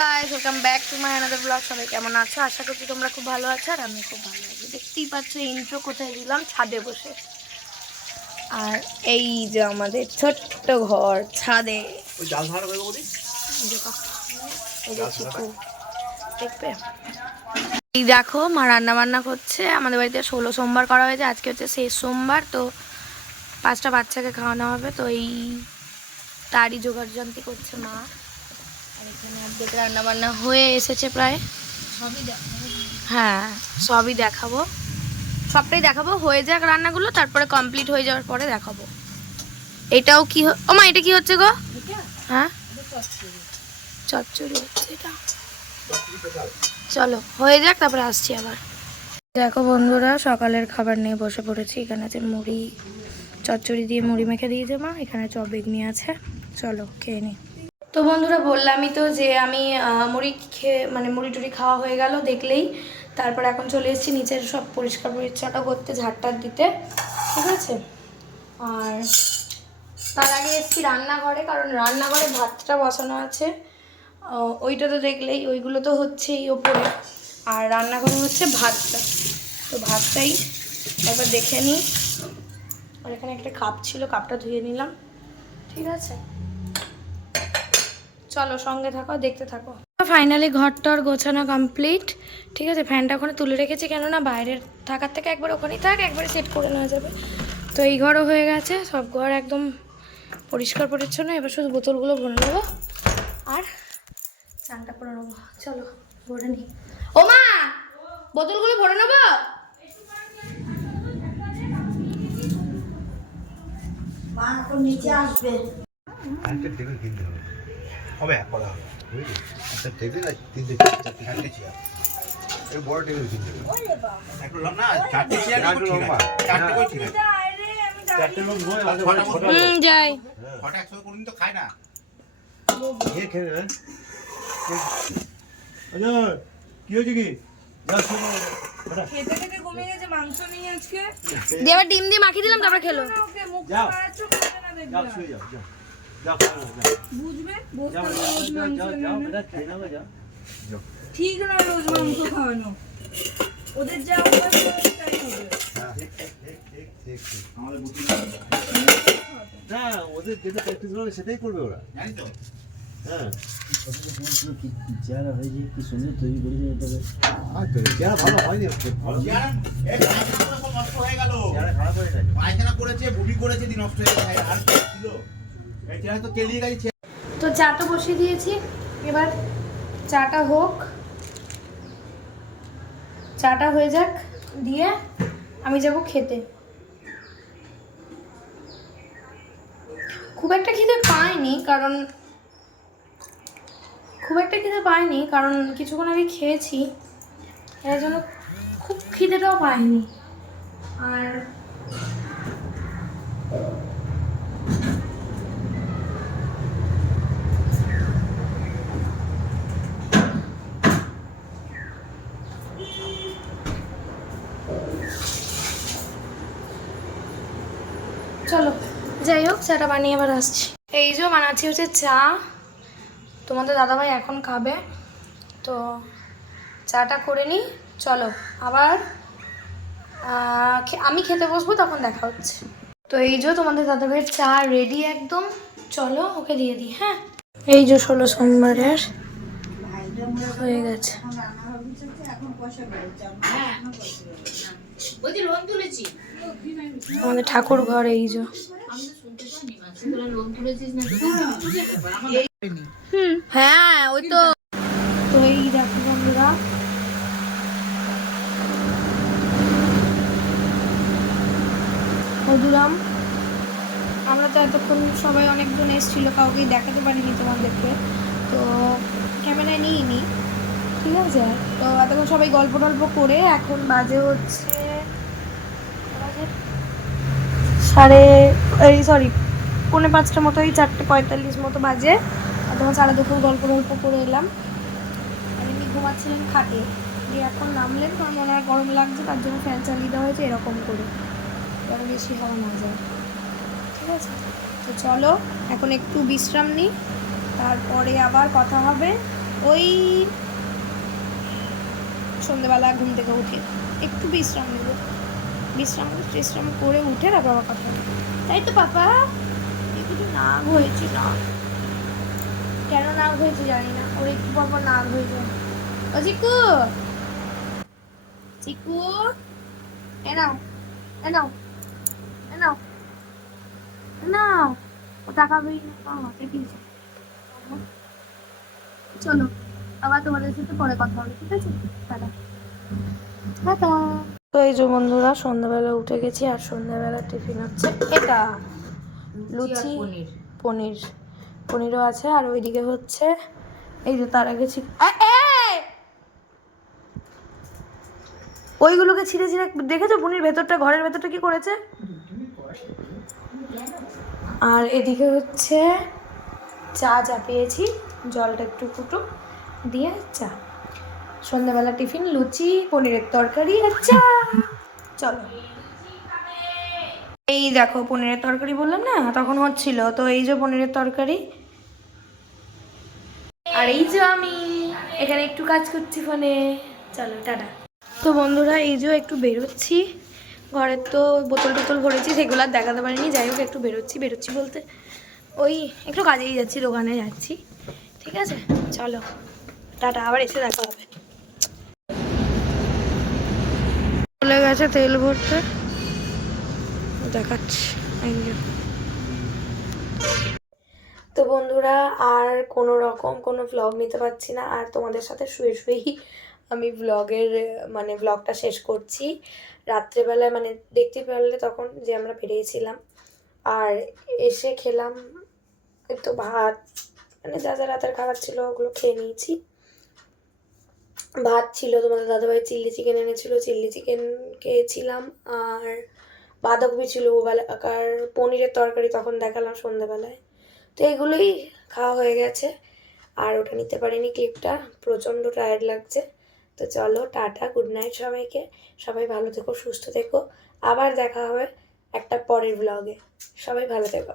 Guys welcome back to my another blog. সবাই কেমন আছো? আশা করছি তোমরা খুব ভালো আছো আর আমি খুব ভালো আছি। দেখতেই পাচ্ছ ইন্ট্রো কোথায় দিলাম, ছাদে বসে। আর এই যে আমাদের ছোট্ট ঘর ছাদে। দেখবে এই দেখো মা রান্না বান্না করছে। আমাদের বাড়িতে 16 সোমবার করা হয়েছে, আজকে হচ্ছে শেষ সোমবার। তো 5টা বাচ্চাকে খাওয়ানো হবে, তো এই তারই জোগাড় যন্ত্রী করছে মা। আর এখানে অর্ধেক রান্না বান্না হয়ে এসেছে প্রায়। হ্যাঁ সবই দেখাবো, সবটাই দেখাবো। হয়ে যাক রান্নাগুলো, তারপরে কমপ্লিট হয়ে যাওয়ার পরে দেখাবো। এটাও কি ও মা, এটা কি হচ্ছে গো? হ্যাঁ চচ্চড়ি হচ্ছে এটা। চলো হয়ে যাক, তারপরে আসছি আবার। দেখো বন্ধুরা, সকালের খাবার নিয়ে বসে পড়েছি। এখানে আছে মুড়ি, চচ্চড়ি দিয়ে মুড়ি মেখে দিয়েছে মা। এখানে চপ বেগনি আছে, চলো খেয়ে নিই। তো বন্ধুরা বললামই তো যে আমি মুড়ি খেয়ে মানে মুড়ি টুড়ি খাওয়া হয়ে গেল দেখলেই। তারপর এখন চলে এসেছি নিচের সব পরিষ্কার পরিচ্ছন্ন করতে, ঝাড়টার দিতে, ঠিক আছে। আর তার আগে এসেছি রান্নাঘরে, কারণ রান্নাঘরে ভাতটা বসানো আছে। ওইটা তো দেখলেই, ওইগুলো তো হচ্ছেই ওপরে। আর রান্নাঘরে হচ্ছে ভাতটা, তো ভাতটাই একবার দেখে নিই। আর এখানে একটা কাপ ছিল, কাপটা ধুয়ে নিলাম, ঠিক আছে। চলো সঙ্গে থাকো, দেখতে থাকো। ফাইনালি ঘরটার গোছানো কমপ্লিট, ঠিক আছে। ফ্যানটা ওখানে তুলে রেখেছি, কেননা বাইরের থাকার থেকে একবার ওখানেই থাক, একবারে সেট করে নেওয়া যাবে। তো এই ঘরও হয়ে গেছে, সব ঘর একদম পরিষ্কার পরিচ্ছন্ন। এবার শুধু বোতলগুলো ভরে নেবো আর চানটা করে নেবো। চলো ভরে নিই। ও মা, বোতলগুলো ভরে নেবো। মা এখন নিচে আসবে। একটা টেবিল কিনতে হবে, হবে এক কথা হবে, বুঝলি? একটা টেবিল আর 3 4 চারটে চেয়ার, এই বড় টেবিল কিনতে হবে। একটু না, চারটে চেয়ার একটু ঠিক আছে, চারটে কই ঠিক আছে, চারটে লোক নয়, আমাদের ছটা ছোট লোক। লোক। যাই। ছটা একসাথে কোনদিন তো খায় না। কে খেয়ে নেবে? আচ্ছা কি হয়েছে কি? খেতে খেতে ঘুমিয়ে গেছে, মাংস নিয়ে আজকে দিয়ে আবার ডিম দিয়ে মাখিয়ে দিলাম, তারপর খেলো। ওকে মুখ যাও। বাড়াচ্ছ খেতে না যাও দেখবে শুয়ে যাও, যাও যাও খাও, যাও বুঝবে যাও বসতে রোজ মাংস যাও এনে যাও, এনে। এটা খেয়ে নাও, যাও যাও। ঠিক না রোজ মাংস খাওয়ানো, ওদের যা অভ্যাস হবে তাই হবে। ঠিক ঠিক ঠিক ঠিক ঠিক ঠিক। আমাদের বুদ্ধি না, ওদের যেটা প্র্যাকটিস করে সেটাই করবে ওরা। জানি তো। হ্যাঁ চেহারা হয়েছে কি সুন্দর তৈরি করেছে এটাকে। আর তো যারা ভালো হয়নি, ভালো চেয়ার এই পায়খানা সব নষ্ট হয়ে গেল। যারা খারাপ হয়ে গেছে। পায়খানা করেছে, বমি করেছে, দিন নষ্ট হয়ে গেছে। আর কি ছিল? এই চেয়ার তো কেলিয়ে গেছে। তো চাটা বসিয়ে দিয়েছি, এবার চাটা হোক, চাটা হয়ে যাক, দিয়ে আমি যাব খেতে। খুব একটা খিদে পাইনি, কারণ কিছুক্ষণ আগে খেয়েছি, এর জন্য খুব খিদেটাও পাইনি। আর চলো যাই হোক, চাটা বানিয়ে আবার আসছি। এই যে বানাচ্ছি হচ্ছে চা, তোমাদের দাদাভাই এখন খাবে, তো চাটা করে নিই। চলো আবার আমি খেতে বসবো, তখন দেখা হচ্ছে। তো এই যে তোমাদের দাদাভাইয়ের চা রেডি একদম, চলো ওকে দিয়ে দিই। হ্যাঁ এই যে 16 সোমবারের হয়ে গেছে। আমাদের ঠাকুর ঘর এই যে। হ্যাঁ ওই তো। তো এই দেখো বন্ধুরা, মধুরাম, আমরা তো এতক্ষণ সবাই অনেকজন এসেছিল, কাউকেই দেখাতে পারিনি তোমাদেরকে, তো ক্যামেরায় নিইনি, ঠিক আছে। তো এতক্ষণ সবাই গল্প টল্প করে, এখন বাজে হচ্ছে পৌনে 5টা মতো, এই 4:45 মতো বাজে। আর তখন সারা দুপুর গল্প টল্প করে এলাম। এমনি ঘুমাচ্ছিলেন খাটে, দিয়ে এখন নামলেন, কারণ ওনার গরম লাগছে, তার জন্য ফ্যান চালিয়ে দেওয়া হয়েছে এরকম করে, আরও বেশি হাওয়া না যায়, ঠিক আছে। তো চলো এখন একটু বিশ্রাম নিই, তারপরে আবার কথা হবে। ওই সন্ধ্যেবেলা ঘুম থেকে উঠে একটু বিশ্রাম নেব, বিশ্রাম করে উঠে তারপর আবার কথা হবে, তাই তো পাপা? একটু নাক হয়েছে না, কেন নাক হয়েছে জানি না, ওর একটু পর পর নাক হয়ে যায়। ও চিকু, চিকু এ নাও, এ নাও, এ নাও, এ নাও, ও তাকাবেই না, ঠিক আছে। চলো আবার তোমাদের সাথে পরে কথা হবে, ঠিক আছে? Tata tata. তো এই যে বন্ধুরা সন্ধ্যাবেলা উঠে গেছি, আর সন্ধ্যাবেলা টিফিন হচ্ছে এটা লুচি, পনিরও আছে, আর ওইদিকে হচ্ছে এই যে তার আগে ওইগুলোকে ছিঁড়ে দেখেছো পনির ভেতরটা, ঘরের ভেতরটা কি করেছে। আর এদিকে হচ্ছে চা চাপিয়েছি, জলটা একটু ফুটো দিয়ে চা। সন্ধ্যাবেলা টিফিন লুচি, পনিরের তরকারি আর চা। চলো, এই দেখো পনিরের তরকারি বললাম না তখন হচ্ছিল, তো এই যে পনিরের তরকারি, আর এই যে আমি এখানে একটু কাজ করছি ফোনে। চলো টাটা। তো বন্ধুরা এই যে একটু বেরোচ্ছি, ঘরের তো বোতল ভরেছি, সেগুলো আর দেখাতে পারিনি, যাই হোক একটু বেরোচ্ছি বলতে ওই একটু কাজেই যাচ্ছি, দোকানে যাচ্ছি, ঠিক আছে? চলো টাটা, আবার এসে দেখা হবে। চলে গেছে তেল ভরতে, দেখাচ্ছি। তো বন্ধুরা আর কোনো রকম কোনো ভ্লগ নিতে পারছি না, আর তোমাদের সাথে শুয়েই আমি ভ্লগটা শেষ করছি। রাত্রেবেলায় দেখতে পারলে তখন যে আমরা বেরিয়েছিলাম, আর এসে খেলাম একটু ভাত, যা যা রাতের খাবার ছিল ওগুলো খেয়ে নিয়েছি। ভাত ছিল, তোমাদের দাদাভাই চিলি চিকেন এনেছিল, চিলি চিকেন খেয়েছিলাম, আর বাঁধাকপি ছিল ওবেলাকার, পনিরের তরকারি তখন দেখালাম সন্ধ্যেবেলায়। তো এগুলোই খাওয়া হয়ে গেছে, আর ওটা নিতে পারিনি ক্লিপটা, প্রচণ্ড টায়ার্ড লাগছে। তো চলো টাটা, গুড নাইট সবাইকে, সবাই ভালো থেকো, সুস্থ থেকো, আবার দেখা হবে একটা পরের ব্লগে, সবাই ভালো থেকো।